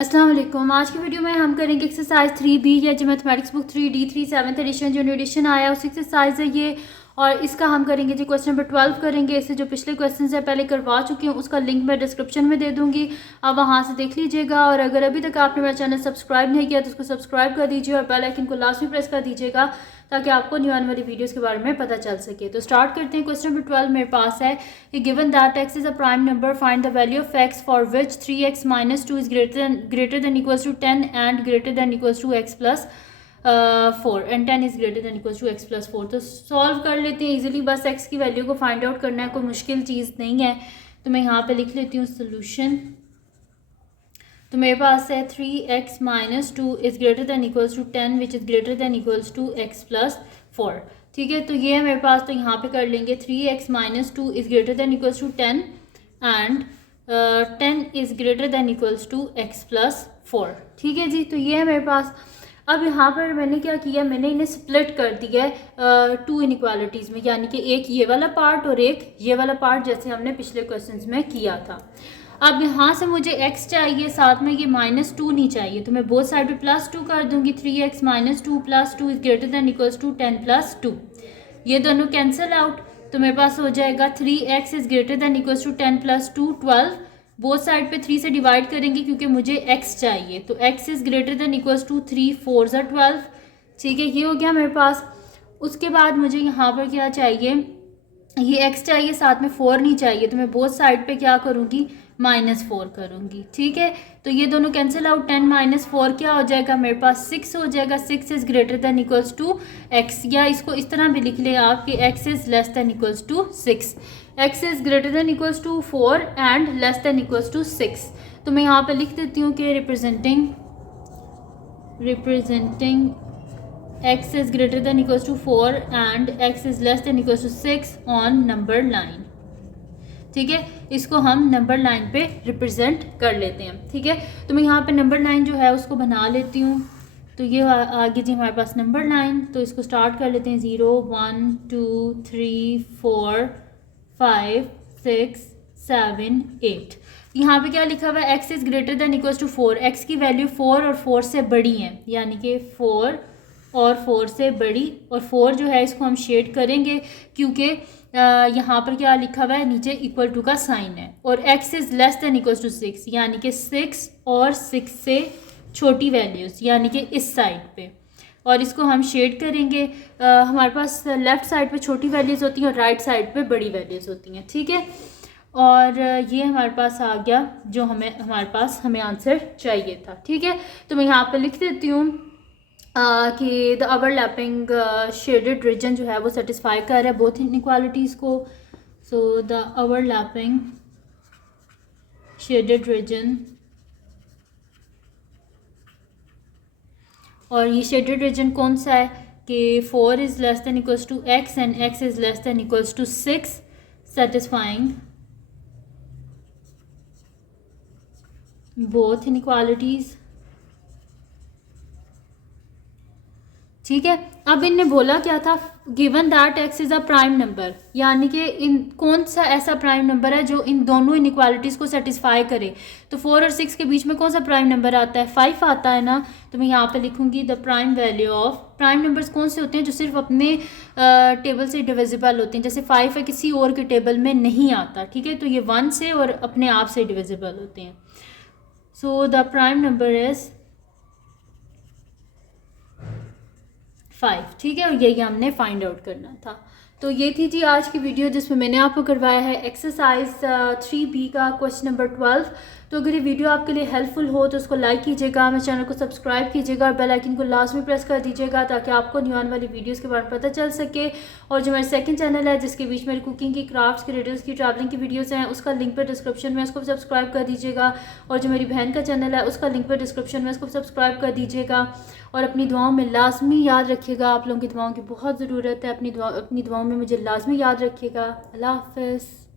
अस्सलाम वालेकुम। आज की वीडियो में हम करेंगे एक्सरसाइज 3B या जो mathematics book 3D3 7th edition जो न्यू एडिशन आया उस एक्सरसाइज है ये। और इसका हम करेंगे जी क्वेश्चन नंबर 12 करेंगे। इससे जो पिछले क्वेश्चन है पहले करवा चुकी हूँ, उसका लिंक मैं डिस्क्रिप्शन में दे दूँगी, आप वहाँ से देख लीजिएगा। और अगर अभी तक आपने मेरा चैनल सब्सक्राइब नहीं किया तो उसको सब्सक्राइब कर दीजिए और बेल आइकन को लास्ट में प्रेस कर दीजिएगा ताकि आपको न्यू आने वाली वीडियोस के बारे में पता चल सके। तो स्टार्ट करते हैं। क्वेश्चन नंबर 12 मेरे पास है कि given that x is a prime number, find the value of x for which 3x minus 2 is greater than equals to 10 and greater than equals to x plus 4 and 10 is greater than equals to x plus 4। तो solve कर लेते हैं easily. बस x की value को find out करना है, कोई मुश्किल चीज़ नहीं है। तो मैं यहाँ पे लिख लेती हूँ सोल्यूशन। तो मेरे पास है 3x minus 2 is greater than equals to 10 which is greater than equals to x plus 4। ठीक है, तो ये है मेरे पास। तो यहाँ पे कर लेंगे 3x minus 2 is greater than equals to 10 and 10 is greater than equals to x plus 4। ठीक है जी, तो ये है मेरे पास। अब यहाँ पर मैंने क्या किया, मैंने इन्हें स्प्लिट कर दिया है टू इनइक्वालिटीज़ में, यानी कि एक ये वाला पार्ट और एक ये वाला पार्ट, जैसे हमने पिछले क्वेश्चंस में किया था। अब यहाँ से मुझे x चाहिए, साथ में ये -2 नहीं चाहिए, तो मैं बोथ साइड पे +2 कर दूंगी। 3x minus 2 plus 2 is greater than equals to 10 plus 2। ये दोनों कैंसिल आउट, तो मेरे पास हो जाएगा 3x is greater than equals to 10 plus 2 12। Both side पे 3 से डिवाइड करेंगे क्योंकि मुझे x चाहिए, तो x is greater than equals to 3 4 12। ठीक है, ये हो गया मेरे पास। उसके बाद मुझे यहाँ पर क्या चाहिए, ये x चाहिए, साथ में 4 नहीं चाहिए, तो मैं बोथ साइड पे क्या करूँगी, -4 करूँगी। ठीक है, तो ये दोनों कैंसिल आउट। 10 माइनस 4 क्या हो जाएगा मेरे पास, 6 हो जाएगा। 6 is greater than equals to x, या इसको इस तरह भी लिख लें आप कि x is less than equals to 6। x is greater than equals to 4 and less than equals to 6। तो मैं यहाँ पे लिख देती हूँ कि representing x is greater than equals to 4 and x is less than equals to 6 on number line। ठीक है, इसको हम नंबर लाइन पे रिप्रेजेंट कर लेते हैं। ठीक है, तो मैं यहाँ पे नंबर लाइन जो है उसको बना लेती हूँ। तो ये आगे जी हमारे पास नंबर लाइन, तो इसको स्टार्ट कर लेते हैं। 0 1 2 3 4 5 6 7 8। यहाँ पे क्या लिखा हुआ है, x is greater than equals to 4। x की वैल्यू 4 और 4 से बड़ी है, यानी कि 4 और 4 से बड़ी, और 4 जो है इसको हम शेड करेंगे क्योंकि यहाँ पर क्या लिखा हुआ है, नीचे इक्वल टू का साइन है। और x is less than equals to 6, यानी कि 6 और 6 से छोटी वैल्यूज़, यानी कि इस साइड पे, और इसको हम शेड करेंगे। हमारे पास लेफ़्ट साइड पे छोटी वैल्यूज़ होती हैं और राइट साइड पे बड़ी वैल्यूज़ होती हैं। ठीक है, और ये हमारे पास आ गया जो हमें आंसर चाहिए था। ठीक है, तो मैं यहाँ पे लिख देती हूँ कि द ओवरलैपिंग शेडेड रीजन जो है वो सेटिस्फाई कर रहा है बोथ इनइक्वालिटीज़ को। So the overlapping shaded region, और ये शेडेड रीजन कौन सा है कि 4 is less than equals to x and x is less than equals to 6, satisfying both inequalities. ठीक है, अब इनने बोला क्या था, given that x is a prime number, यानी कि इन कौन सा ऐसा प्राइम नंबर है जो इन दोनों इनइक्वालिटीज़ को सेटिस्फाई करे। तो 4 और 6 के बीच में कौन सा प्राइम नंबर आता है, 5 आता है ना। तो मैं यहाँ पे लिखूँगी the prime value of, prime numbers कौन से होते हैं जो सिर्फ अपने टेबल से डिविजिबल होते हैं, जैसे 5 है किसी और के टेबल में नहीं आता। ठीक है, तो ये 1 से और अपने आप से डिविजिबल होते हैं। So the prime number is 5। ठीक है, और यही हमने फाइंड आउट करना था। तो ये थी जी आज की वीडियो जिसमें मैंने आपको करवाया है एक्सरसाइज 3B का क्वेश्चन नंबर 12। तो अगर ये वीडियो आपके लिए हेल्पफुल हो तो उसको लाइक कीजिएगा, मेरे चैनल को सब्सक्राइब कीजिएगा और बेल आइकन को लास्ट में प्रेस कर दीजिएगा ताकि आपको न्यू आने वाली वीडियोस के बारे में पता चल सके। और जो मेरा सेकंड चैनल है जिसके बीच मेरी कुकिंग की, क्राफ्ट्स की, रिडल्स की, ट्रैवलिंग की वीडियोज़ हैं, उसका लिंक पर डिस्क्रिप्शन में, उसको सब्सक्राइब कर दीजिएगा। और जो मेरी बहन का चैनल है उसका लिंक पर डिस्क्रिप्शन में, उसको सब्सक्राइब कर दीजिएगा। और अपनी दुआओं में लाजमी याद रखिएगा, आप लोगों की दुआओं की बहुत ज़रूरत है। अपनी दुआओं में मुझे लाजमी याद रखिएगा। अल्लाह हाफ़िज़।